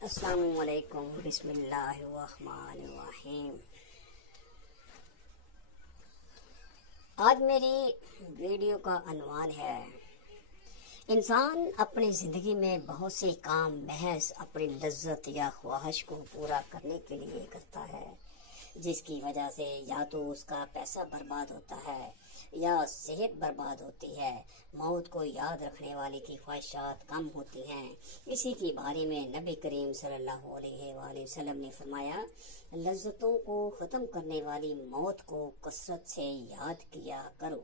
السلام علیکم، بسم اللہ الرحمن الرحیم۔ آج میری ویڈیو کا عنوان ہے انسان اپنی زندگی میں بہت سے کام محض اپنی لذت یا خواہش کو پورا کرنے کے لیے کرتا ہے، جس کی وجہ سے یا تو اس کا پیسہ برباد ہوتا ہے یا صحت برباد ہوتی ہے۔ موت کو یاد رکھنے والے کی خواہشات کم ہوتی ہیں۔ اسی کے بارے میں نبی کریم صلی اللہ علیہ وآلہ وسلم نے فرمایا، لذتوں کو ختم کرنے والی موت کو کثرت سے یاد کیا کرو۔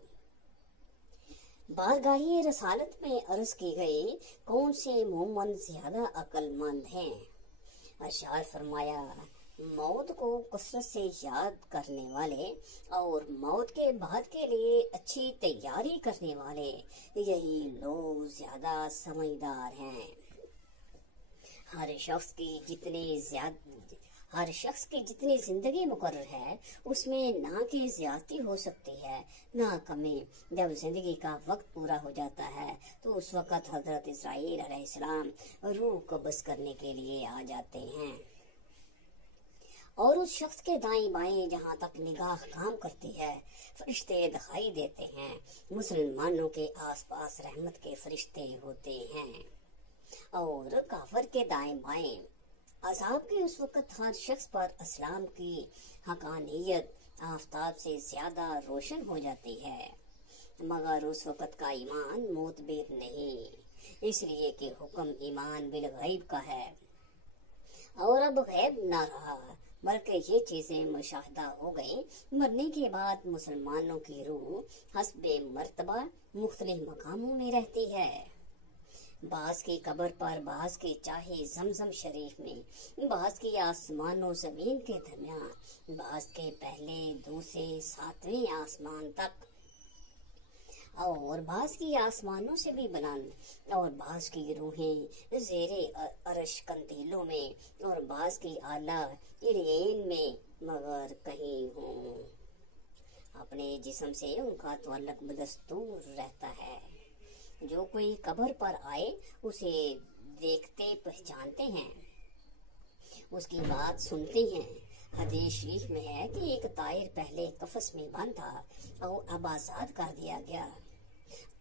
بارگاہ رسالت میں عرض کی گئی، کون سے مومن زیادہ عقل مند ہیں؟ ارشاد فرمایا، موت کو کثرت سے یاد کرنے والے اور موت کے بعد کے لیے اچھی تیاری کرنے والے، یہی لوگ زیادہ سمجھدار ہیں۔ ہر شخص کی جتنی زندگی مقرر ہے، اس میں نہ کہ زیادتی ہو سکتی ہے نہ کمی۔ جب زندگی کا وقت پورا ہو جاتا ہے تو اس وقت حضرت اسرائیل علیہ السلام روح قبض کرنے کے لیے آ جاتے ہیں، اور اس شخص کے دائیں بائیں جہاں تک نگاہ کام کرتی ہے فرشتے دکھائی دیتے ہیں۔ مسلمانوں کے آس پاس رحمت کے فرشتے ہوتے ہیں، اور کافر کے دائیں بائیں عذاب کے اس وقت ہر شخص پر اسلام کی حقانیت آفتاب سے زیادہ روشن ہو جاتی ہے، مگر اس وقت کا ایمان معتبر نہیں، اس لیے کہ حکم ایمان بالغیب کا ہے، اور اب غیب نہ رہا بلکہ یہ چیزیں مشاہدہ ہو گئیں۔ مرنے کے بعد مسلمانوں کی روح حسب مرتبہ مختلف مقاموں میں رہتی ہے، بعض کی قبر پر، بعض کی چاہے زمزم شریف میں، بعض کی آسمان و زمین کے درمیان، بعض کے پہلے دوسرے ساتویں آسمان تک، اور بعض کی آسمانوں سے بھی بلند، اور بعض کی روحیں زیر عرش قندیلوں میں، اور بعض کی اعلیٰ علین میں، مگر کہیں ہوں اپنے جسم سے ان کا تعلق بدستور رہتا ہے۔ جو کوئی قبر پر آئے اسے دیکھتے پہچانتے ہیں، اس کی بات سنتے ہیں۔ حدیث شریف میں ہے کہ ایک طائر پہلے قفس میں بند تھا اور اب آزاد کر دیا گیا۔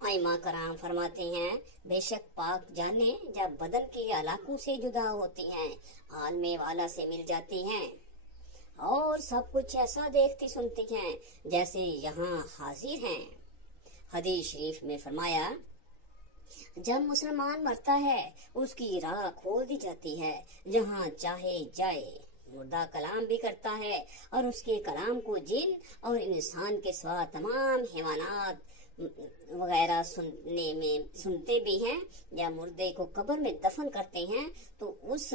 ائمہ کرام فرماتے ہیں، بے شک پاک جانیں جب بدن کے علاقوں سے جدا ہوتی ہیں، عالم والا سے مل جاتی ہیں، اور سب کچھ ایسا دیکھتی سنتی ہیں جیسے یہاں حاضر ہیں۔ حدیث شریف میں فرمایا، جب مسلمان مرتا ہے اس کی راہ کھول دی جاتی ہے، جہاں چاہے جائے۔ مردہ کلام بھی کرتا ہے، اور اس کے کلام کو جن اور انسان کے سوا تمام حیوانات وغیرہ سنتے بھی ہیں، یا مردے کو قبر میں دفن کرتے ہیں تو اس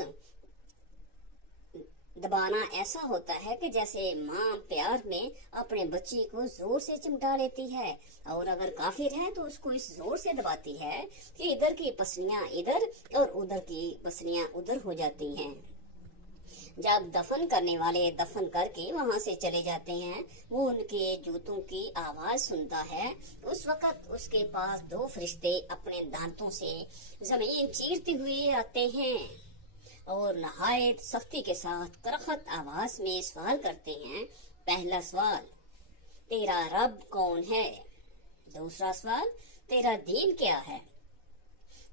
دبانا ایسا ہوتا ہے کہ جیسے ماں پیار میں اپنے بچی کو زور سے چمٹا لیتی ہے، اور اگر کافر ہے تو اس کو اس زور سے دباتی ہے کہ ادھر کی پسلیاں ادھر اور ادھر کی پسلیاں ادھر ہو جاتی ہیں۔ جب دفن کرنے والے دفن کر کے وہاں سے چلے جاتے ہیں، وہ ان کے جوتوں کی آواز سنتا ہے، اس وقت اس کے پاس دو فرشتے اپنے دانتوں سے زمین چیرتے ہوئے آتے ہیں، اور نہایت سختی کے ساتھ کرخت آواز میں سوال کرتے ہیں۔ پہلا سوال، تیرا رب کون ہے؟ دوسرا سوال، تیرا دین کیا ہے؟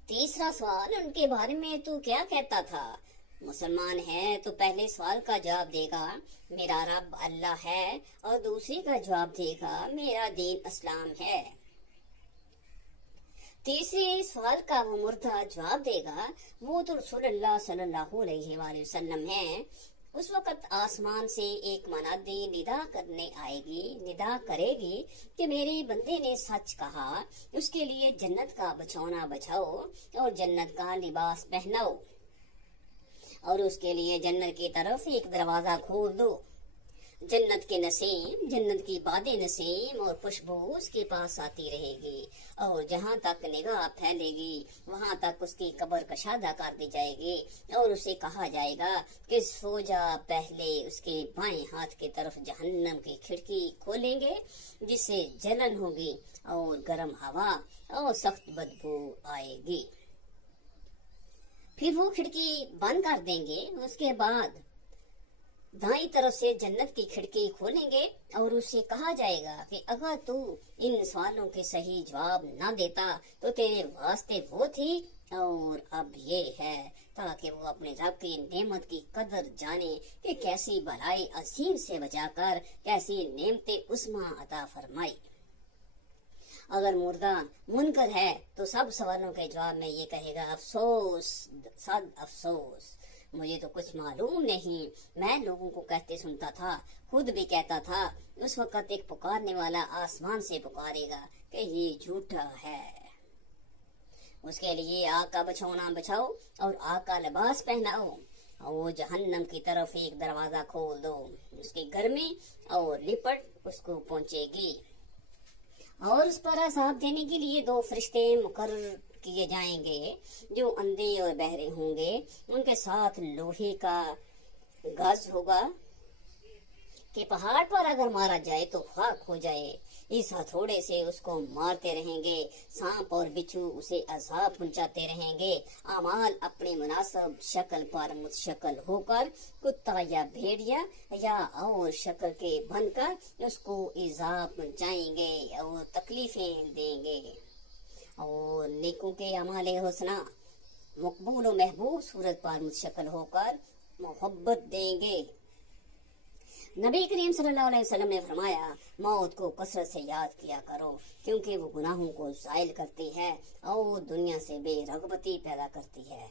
تیسرا سوال، ان کے بارے میں تو کیا کہتا تھا؟ مسلمان ہے تو پہلے سوال کا جواب دے گا، میرا رب اللہ ہے، اور دوسری کا جواب دے گا، میرا دین اسلام ہے۔ تیسرے سوال کا وہ مردہ جواب دے گا، وہ تو رسول اللہ صلی اللہ علیہ وآلہ وسلم ہے۔ اس وقت آسمان سے ایک منادی ندا کرے گی کہ میرے بندے نے سچ کہا، اس کے لیے جنت کا بچھونا بچھاؤ اور جنت کا لباس پہناؤ، اور اس کے لیے جنت کی طرف ایک دروازہ کھول دو۔ جنت کے نسیم، جنت کی باد نسیم اور خوشبو اس کے پاس آتی رہے گی، اور جہاں تک نگاہ پھیلے گی وہاں تک اس کی قبر کشادہ کر دی جائے گی، اور اسے کہا جائے گا کہ سو جا۔ پہلے اس کے بائیں ہاتھ کی طرف جہنم کی کھڑکی کھولیں گے جس سے جلن ہوگی اور گرم ہوا اور سخت بدبو آئے گی۔ फिर वो खिड़की बंद कर देंगे। उसके बाद दाईं तरफ से जन्नत की खिड़की खोलेंगे और उससे कहा जाएगा कि अगर तू इन सवालों के सही जवाब ना देता तो तेरे वास्ते वो थी और अब ये है, ताकि वो अपने रब की नेमत की कदर जाने कि कैसी भलाई असीम से बचाकर कैसी नेमतें उस्मा अता फरमाई। अगर मुर्दा मुनकर है तो सब सवालों के जवाब में ये कहेगा, अफसोस सद अफसोस, मुझे तो कुछ मालूम नहीं, मैं लोगों को कहते सुनता था, खुद भी कहता था। उस वक्त एक पुकारने वाला आसमान से पुकारेगा कि ये झूठा है। उसके लिए आग का बिछौना बिछाओ और आग का लिबास पहनाओ और वो जहन्नम की तरफ एक दरवाजा खोल दो, उसकी गर्मी और लिपट उसको पहुंचेगी और उस पर अज़ाब देने के लिए 2 फरिश्ते मुकर्रर किए जाएंगे जो अंधे और बहरे होंगे। उनके साथ लोहे का गज होगा कि पहाड़ पर अगर मारा जाए तो खाक हो जाए। इस हथौड़े से उसको मारते रहेंगे। सांप और बिच्छू उसे अज़ाब पहुंचाते रहेंगे। अमाल अपने मुनासिब शक्ल पर मुतशक्ल होकर कुत्ता या भेड़िया या और शक्ल के बनकर उसको इज़ाब पहुंचाएंगे और तकलीफें देंगे। और नेकों के अमाले हुस्ना मकबूल और महबूब सूरत पर मुतशक्ल होकर मोहब्बत देंगे। नबी करीम सल्लल्लाहु अलैहि वसल्लम ने फरमाया, मौत को कसरत से याद किया करो क्योंकि वो गुनाहों को ज़ाइल करती है और दुनिया से बेरगबती पैदा करती है।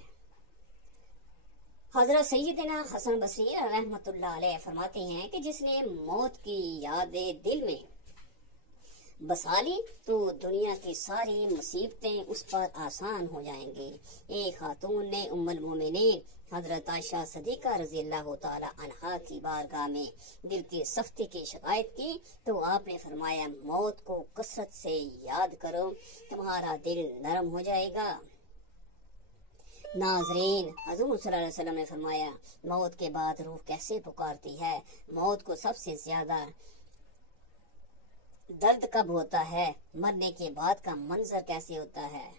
हजरत सैयदना हसन बसरी रहमतुल्लाह अलैह फरमाते हैं कि जिसने मौत की यादें दिल में बसा ली तो दुनिया की सारी मुसीबतें उस पर आसान हो जाएंगी। एक खातून ने उम्मुल मोमिनीन हजरत आयशा सदीका रजी अल्लाह तआला अन्हा की बारगाह में दिल की सख्ती की शिकायत की तो आपने फरमाया, मौत को कसरत से याद करो, तुम्हारा दिल नरम हो जाएगा। नाजरीन, हुजूर सल्लल्लाहु अलैहि वसल्लम ने फरमाया, मौत के बाद रूह कैसे पुकारती है। मौत को सबसे ज्यादा दर्द कब होता है, मरने के बाद का मंजर कैसे होता है,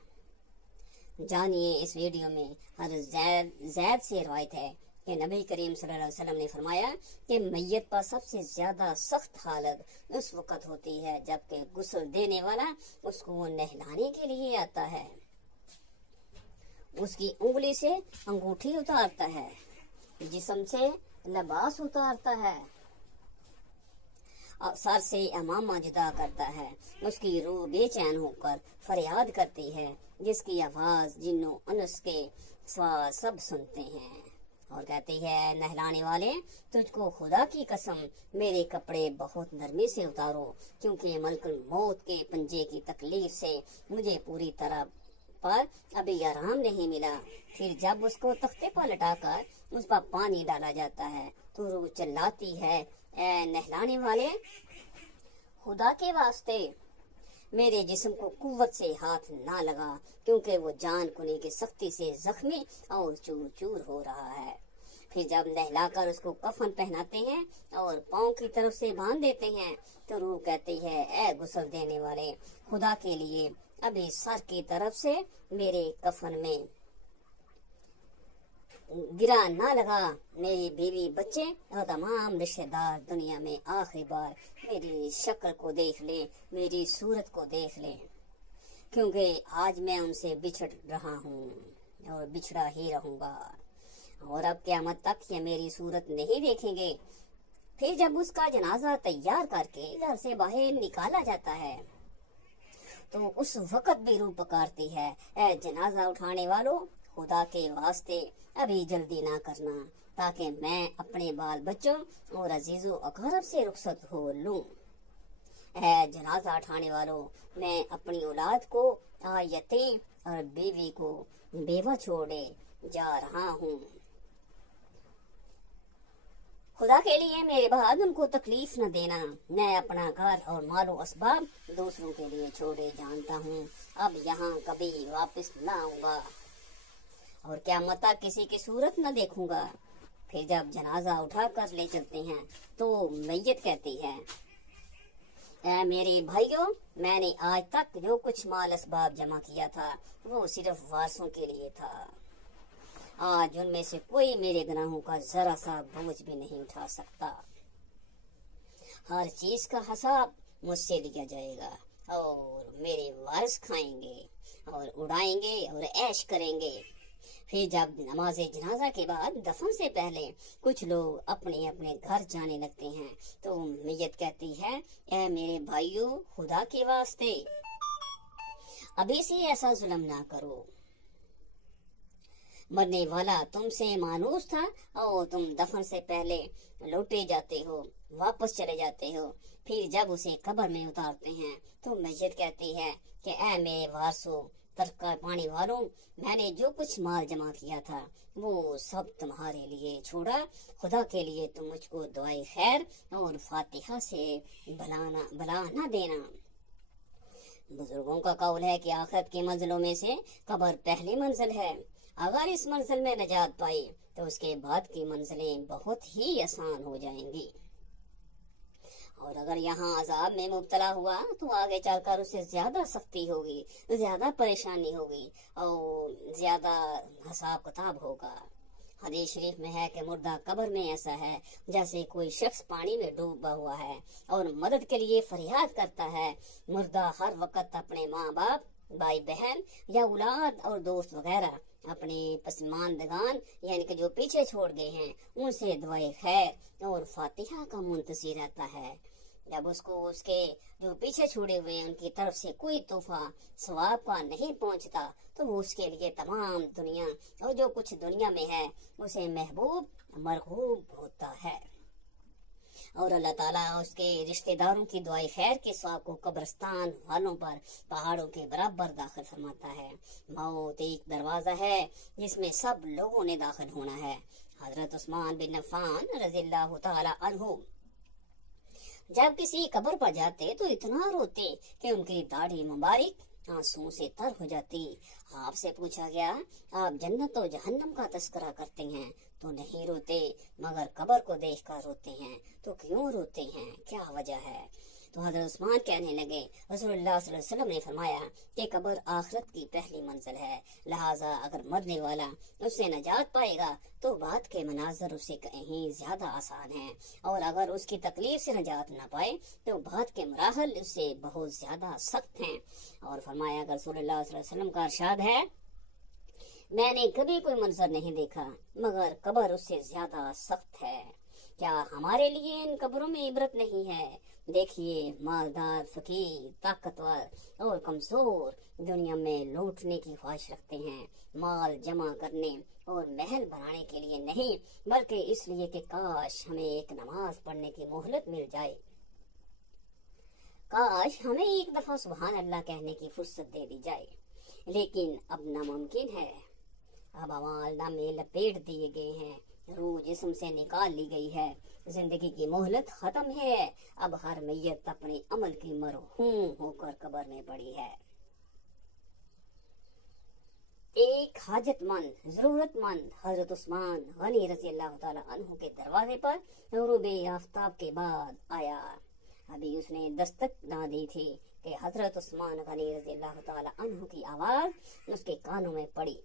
जानिए इस वीडियो में। हज़रत ज़ैद से रवायत है कि नबी करीम सल्लल्लाहु अलैहि वसल्लम ने फरमाया कि मैयत पर सबसे ज्यादा सख्त हालत उस वक्त होती है जबकि गुस्ल देने वाला उसको नहलाने के लिए आता है, उसकी उंगली से अंगूठी उतारता है, जिस्म से लिबास उतारता है, सर से अमामा जुदा करता है। उसकी रूह बेचैन होकर फरियाद करती है जिसकी आवाज जिन्नो अनस के स्वाद सब सुनते हैं और कहती है, नहलाने वाले तुझको खुदा की कसम मेरे कपड़े बहुत नरमी से उतारो क्योंकि मलकुल मौत के पंजे की तकलीफ से मुझे पूरी तरह पर अभी आराम नहीं मिला। फिर जब उसको तख्ते पर लटाकर उस पर पानी डाला जाता है तो रूह चिल्लाती है, ए नहलाने वाले, खुदा के वास्ते मेरे जिस्म को कुव्वत से हाथ ना लगा क्योंकि वो जान कुनी की सख्ती से जख्मी और चूर चूर हो रहा है। फिर जब नहलाकर उसको कफन पहनाते हैं और पाँव की तरफ से बांध देते हैं तो रूह कहती है, ए गुस्ल देने वाले, खुदा के लिए अभी सर की तरफ से मेरे कफन में गिरा ना लगा। मेरी बीवी बच्चे और तमाम रिश्तेदार दुनिया में आखिरी बार मेरी शक्ल को देख ले, मेरी सूरत को देख ले, क्योंकि आज मैं उनसे बिछड़ रहा हूँ और बिछड़ा ही रहूंगा और अब क़यामत तक ये मेरी सूरत नहीं देखेंगे। फिर जब उसका जनाजा तैयार करके घर से बाहर निकाला जाता है तो उस वक्त भी रूह पुकारती है, ए जनाजा उठाने वालों, खुदा के वास्ते अभी जल्दी ना करना ताकि मैं अपने बाल बच्चों और अजीजों अकारब से रुखसत हो लूं। ए जनाजा उठाने वालों, मैं अपनी औलाद को यतीम और बीवी को बेवा छोड़े जा रहा हूँ। खुदा के लिए मेरे बाद उनको तकलीफ न देना। मैं अपना घर और मालो असबाब दूसरों के लिए छोड़े जानता हूँ। अब यहाँ कभी वापस न आऊंगा और क़यामत तक किसी की सूरत न देखूंगा। फिर जब जनाजा उठा कर ले चलते हैं तो मैयत कहती है, ऐ मेरे भाइयों, मैंने आज तक जो कुछ माल असबाब जमा किया था वो सिर्फ वारसों के लिए था। आज उनमें से कोई मेरे गुनाहों का जरा सा बोझ भी नहीं उठा सकता। हर चीज का हिसाब मुझसे लिया जाएगा और मेरे वारिस खाएंगे और उड़ाएंगे और ऐश करेंगे। फिर जब नमाज जनाजा के बाद दफन से पहले कुछ लोग अपने अपने घर जाने लगते हैं तो मैयत कहती है, ऐ मेरे भाइयों, खुदा के वास्ते अभी से ऐसा जुल्म ना करो। मरने वाला तुमसे मानूस था और तुम दफन से पहले लौटे जाते हो, वापस चले जाते हो। फिर जब उसे कब्र में उतारते हैं तो मैयत कहती है कि ऐ मेरे वारसों, तरका पानी वालों, मैंने जो कुछ माल जमा किया था वो सब तुम्हारे लिए छोड़ा। खुदा के लिए तुम मुझको दुआए खैर और फातिहा से भला ना देना। बुजुर्गों का कौल है कि आखिरत की मंजिलों में से कब्र पहली मंजिल है। अगर इस मंजिल में निजात पाई तो उसके बाद की मंजिलें बहुत ही आसान हो जाएंगी, और अगर यहाँ अजाब में मुब्तला हुआ तो आगे चलकर उसे ज्यादा सख्ती होगी, ज्यादा परेशानी होगी और ज्यादा हिसाब किताब होगा। हदीस शरीफ में है कि मुर्दा कब्र में ऐसा है जैसे कोई शख्स पानी में डूबा हुआ है और मदद के लिए फरियाद करता है। मुर्दा हर वक्त अपने माँ बाप, भाई बहन या औलाद और दोस्त वगैरह अपने पसमानदगान यानी कि जो पीछे छोड़ गए हैं उनसे दुआए खैर और फातिहा का मुंतज़िर रहता है। जब उसको उसके जो पीछे छोड़े हुए हैं उनकी तरफ से कोई तोहफा सवाब का नहीं पहुंचता तो वो उसके लिए तमाम दुनिया और जो कुछ दुनिया में है उसे महबूब मरगूब होता है। और अल्लाह ताला उसके रिश्तेदारों की दुआए खैर के सवाब को कब्रिस्तान वालों पर पहाड़ों के बराबर दाखिल फरमाता है। मौत एक दरवाजा है जिसमें सब लोगों ने दाखिल होना है। हजरत उस्मान बिन अफ़्फ़ान रज़ियल्लाहु ताला अन्हु जब किसी कब्र पर जाते तो इतना रोते कि उनकी दाढ़ी मुबारक आंसू से तर हो जाती। आपसे पूछा गया, आप जन्नत और जहन्नम का तस्करा करते हैं तो नहीं रोते, मगर कब्र को देखकर रोते हैं, तो क्यों रोते हैं, क्या वजह है? तो हज़रत उस्मान कहने लगे, रसूलुल्लाह सल्लल्लाहु अलैहि वसल्लम ने फरमाया कि कब्र आखिरत की पहली मंजिल है, लिहाजा अगर मरने वाला उससे नजात पाएगा तो बाद के मनाजर उससे कहीं ज्यादा आसान है, और अगर उसकी तकलीफ से नजात न पाए तो बाद के मराहल उससे बहुत ज्यादा सख्त हैं। और फरमाया, अगर रसूलुल्लाह सल्लल्लाहु अलैहि वसल्लम का इरशाद है, मैंने कभी कोई मंजर नहीं देखा मगर कब्र उससे ज्यादा सख्त है। क्या हमारे लिए इन कब्रों में इबरत नहीं है? देखिए, मालदार, फकीर, ताकतवर और कमजोर दुनिया में लूटने की ख्वाहिश रखते हैं, माल जमा करने और महल बनाने के लिए नहीं, बल्कि इसलिए कि काश हमें एक नमाज पढ़ने की मोहलत मिल जाए, काश हमें एक दफा सुभान अल्लाह कहने की फुर्सत दे दी जाए। लेकिन अब नामुमकिन है। अब अमाल नामे लपेट दिए गए हैं, रूह जिस्म से निकाल ली गई है, जिंदगी की मोहलत खत्म है। अब हर मैयत अपने अमल की मरहूम होकर कब्र में पड़ी है। एक हाजतमंद, जरूरतमंद हजरत उस्मान गनी रज़ियल्लाहु ताला अन्हु के दरवाजे पर गुरूब आफ्ताब के बाद आया। अभी उसने दस्तक ना दी थी कि हजरत उस्मान गनी रज़ियल्लाहु ताला अन्हु की आवाज उसके कानों में पड़ी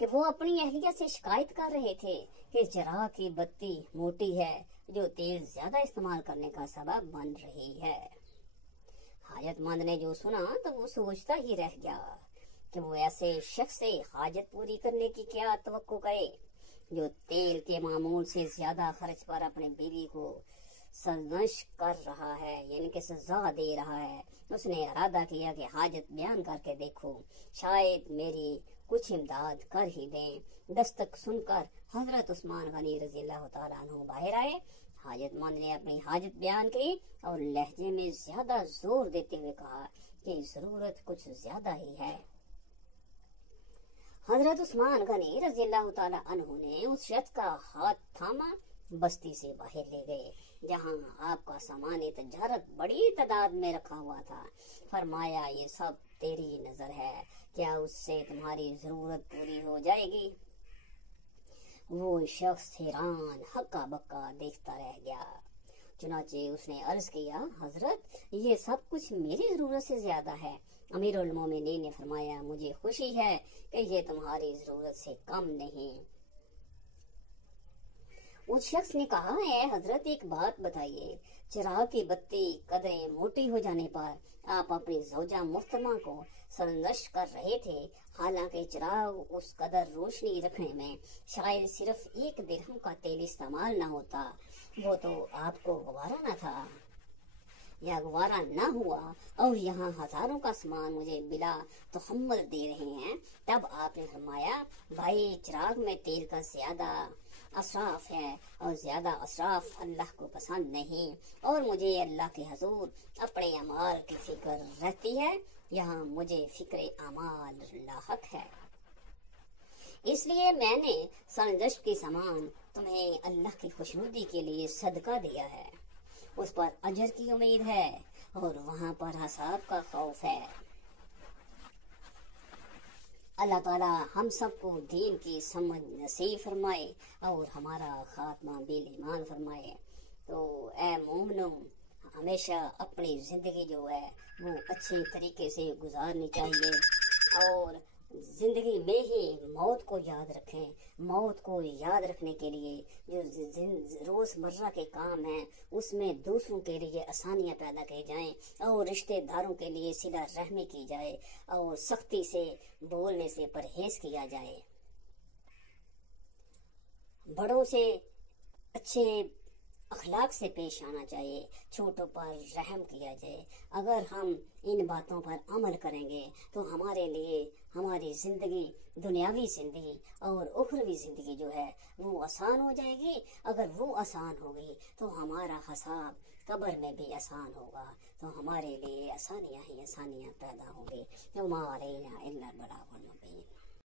कि वो अपनी अहलिया से शिकायत कर रहे थे कि चिराग की बत्ती मोटी है जो तेल ज्यादा इस्तेमाल करने का सबब बन रही है। हाजतमंद ने जो सुना तो वो सोचता ही रह गया कि वो ऐसे शख्स से हाजत पूरी करने की क्या तवक्को करे जो तेल के मामूल से ज्यादा खर्च पर अपने बीवी को सरजश कर रहा है, यानी कि सजा दे रहा है। उसने इरादा किया कि हाजत बयान करके देखो, शायद मेरी कुछ इमदाद कर ही दें। दस्तक सुनकर हजरत उस्मान गनी रज़ियल्लाहु ताला अन्हु बाहर आए। हाजतमंद ने अपनी हाजत बयान की और लहजे में ज्यादा जोर देते हुए कहा कि जरूरत कुछ ज्यादा ही है। हजरत उस्मान गनी रज़ियल्लाहु ताला अन्हु ने उस शख्स का हाथ थामा, बस्ती से बाहर ले गए जहां आपका सामान तजारत बड़ी तादाद में रखा हुआ था। फरमाया, ये सब तेरी नजर है, क्या उससे तुम्हारी जरूरत पूरी हो जाएगी? वो शख्स हैरान हक्का बक्का देखता रह गया। चुनाचे उसने अर्ज किया, हजरत, ये सब कुछ मेरी जरूरत से ज्यादा है, अमीरुल मोमिनीन ने फरमाया, मुझे खुशी है कि ये तुम्हारी जरूरत से कम नहीं। उस शख्स ने कहा, है हजरत एक बात बताइए, चिराग की बत्ती कदरें मोटी हो जाने पर आप अपनी ज़ौजा मुहतरमा को सरनश्त कर रहे थे, हालांकि चिराग उस कदर रोशनी रखने में शायद सिर्फ 1 दिरहम का तेल इस्तेमाल न होता, वो तो आपको गवारा न था या गवारा न हुआ, और यहाँ हजारों का सामान मुझे बिला तहम्मुल दे रहे हैं। तब आपने फरमाया, भाई चिराग में तेल का ज्यादा असराफ है और ज्यादा असराफ अल्लाह को पसंद नहीं, और मुझे अल्लाह के हजूर अपने अमाल की फिक्र रहती है, यहाँ मुझे फिक्र अमाल लाहक है, इसलिए मैंने सरनश्त की सामान तुम्हें अल्लाह की खुशनुदी के लिए सदका दिया है। उस पर अजर की उम्मीद है और वहाँ पर हिसाब का खौफ है। अल्लाह ताला हम सबको दीन की समझ नसीब फरमाए और हमारा खात्मा बिल ईमान फरमाए। तो ए मोमिनो, हमेशा अपनी ज़िंदगी जो है वो अच्छे तरीके से गुजारनी चाहिए और ज़िंदगी में ही मौत को याद रखें। मौत को याद रखने के लिए जो रोज़मर्रा के काम हैं उसमें दूसरों के लिए आसानियाँ पैदा की जाएं और रिश्तेदारों के लिए सिला रहमी की जाए और सख्ती से बोलने से परहेज किया जाए। बड़ों से अच्छे अखलाक से पेश आना चाहिए, छोटों पर रहम किया जाए। अगर हम इन बातों पर अमल करेंगे तो हमारे लिए हमारी ज़िंदगी, दुनियावी ज़िंदगी और उखरवी ज़िंदगी जो है वो आसान हो जाएगी। अगर वो आसान होगी तो हमारा हिसाब कब्र में भी आसान होगा, तो हमारे लिए आसानियाँ ही आसानियाँ पैदा होंगी। हमारे इल्ला बलागुल मुबीन।